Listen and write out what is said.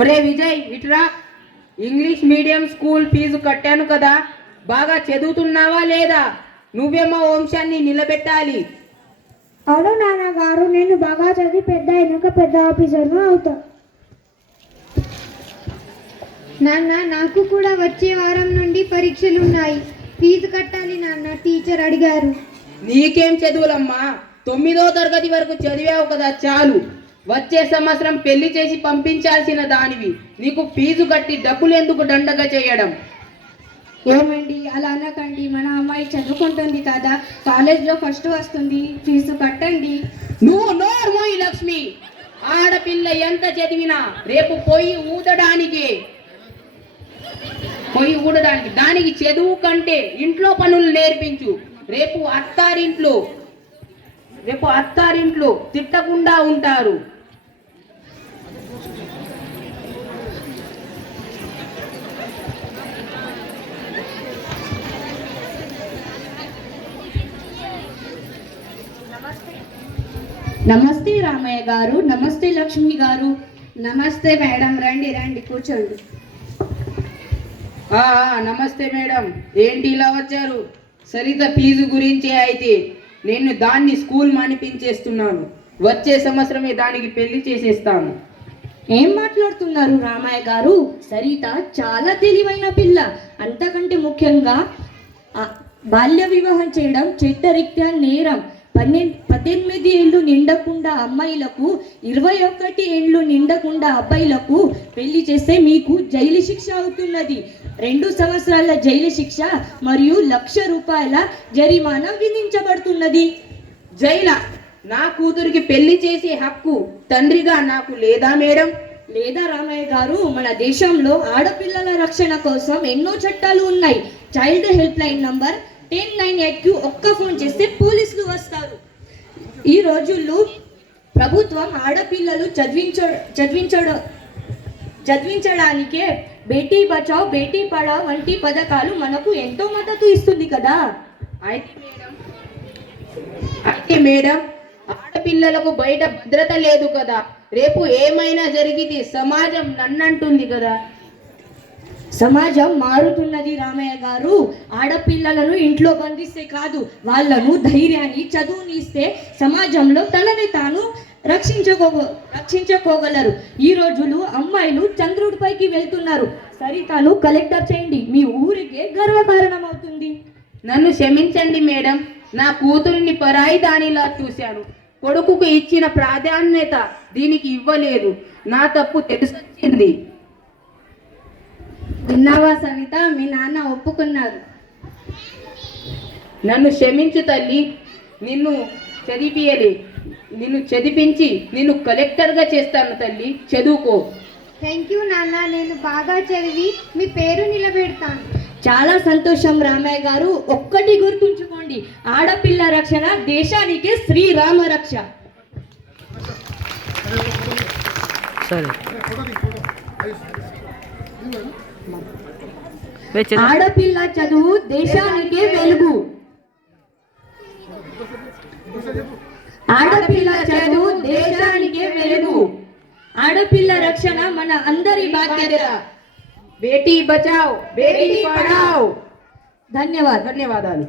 ఒరే విజయ్ ఇట్రా. English medium school fee కట్టాను కదా, బాగా చదువుతున్నావా లేదా? నువ్వేమో వంశాన్ని నిలబెట్టాలి. అవును నాన్నగారు, నేను బాగా చదివి పెద్ద అయినాక పెద్ద ఆఫీసర్ను అవుతా. నాన్న, నాకు కూడా వచ్చే వారం నుండి పరీక్షలు ఉన్నాయి. ఫీజు కట్టాలి నాన్న, టీచర్ అడిగారు. నీకేం చదువులమ్మా, 9వ తరగతి వరకు చదివావు కదా, చాలు. వచ్చే సంవత్సరం పెళ్లి చేసి పంపించాల్సిన దానివి. నీకు ఫీజు కట్టి డబ్బులు ఎందుకు దండగా చేయడం? ఏమండి అలా అనకండి, మన అమ్మాయి చదువుకుంటుంది కదా, కాలేజ్లో ఫస్ట్ వస్తుంది, ఫీజు కట్టండి. నువ్వు నోరు మోయి లక్ష్మి. ఆడపిల్ల ఎంత చదివినా రేపు పొయ్యి ఊడడానికి దానికి చదువు కంటే ఇంట్లో పనులు నేర్పించు. రేపు అత్తారింట్లో తిట్టకుండా ఉంటారు. నమస్తే రామయ్య గారు, నమస్తే లక్ష్మి గారు. నమస్తే మేడం, రండి రండి కూర్చోండి. నమస్తే మేడం, ఏంటి ఇలా వచ్చారు? సరిత ఫీజు గురించే అయితే. నేను దాన్ని స్కూల్ మానిపించేస్తున్నాను. వచ్చే సంవత్సరమే దానికి పెళ్లి చేసేస్తాను. ఏం మాట్లాడుతున్నారు రామయ్య గారు? సరిత చాలా తెలివైన పిల్ల. అంతకంటే ముఖ్యంగా బాల్య వివాహం చేయడం చట్టరీత్యా నేరం. 18 ఏళ్ళు నిండకుండా అమ్మాయిలకు, 21 ఏళ్ళు నిండకుండా అబ్బాయిలకు పెళ్లి చేస్తే మీకు జైలు శిక్ష అవుతున్నది. 2 సంవత్సరాల జైలు శిక్ష మరియు ₹1,00,000 జరిమానా విధించబడుతున్నది. జైలా? నా కూతురికి పెళ్లి చేసే హక్కు తండ్రిగా నాకు లేదా మేడం? లేదా రామయ్య గారు, మన దేశంలో ఆడపిల్లల రక్షణ కోసం ఎన్నో చట్టాలు ఉన్నాయి. చైల్డ్ హెల్ప్ లైన్ నంబర్ 1098కు ఒక్క ఫోన్ చేస్తే పోలీసులు వస్తారు. ఈ రోజుల్లో ప్రభుత్వం ఆడపిల్లలు చదివించడానికే బేటీ బచావ్ బేటీ పడావ్ వంటి పథకాలు మనకు ఎంతో మద్దతు ఇస్తుంది కదా. అయితే మేడం, ఆడపిల్లలకు బయట భద్రత లేదు కదా. రేపు ఏమైనా జరిగితే సమాజం నన్నంటుంది కదా. సమాజం మారుతున్నది రామయ్య గారు. ఆడపిల్లలను ఇంట్లో బంధిస్తే కాదు, వాళ్ళను ధైర్యాన్ని, చదువుని ఇస్తే సమాజంలో తనని తాను రక్షించుకోగలరు. ఈ రోజులు అమ్మాయిలు చంద్రుడిపైకి వెళ్తున్నారు. సరితను కలెక్టర్ చేయండి, మీ ఊరికే గర్వకారణం అవుతుంది. నన్ను క్షమించండి మేడం, నా కూతురిని పరాయి దానిలా చూశాను. కొడుకుకు ఇచ్చిన ప్రాధాన్యత దీనికి ఇవ్వలేదు. నా తప్పు తెలిసొచ్చింది. విన్నావా సవిత, మీ నాన్న ఒప్పుకున్నారు. నన్ను క్షమించు తల్లి. నిన్ను చదివించి నిన్ను కలెక్టర్గా చేస్తాను తల్లి. చదువుకో. థ్యాంక్ యూ నాన్న, నేను బాగా చదివి మీ పేరు నిలబెడతాను. చాలా సంతోషం రామయ్య గారు. ఒక్కటి గుర్తుంచుకోండి, ఆడపిల్ల రక్షణ దేశానికి శ్రీరామ రక్ష. ఆడపిల్ల చదువు దేశానికే వెలుగు. ఆడపిల్ల చదువు దేశానికే వెలుగు. ఆడపిల్ల రక్షణ మన అందరి బాధ్యత. బేటీ బచావ్ బేటీ పడావ్. ధన్యవాదాలు.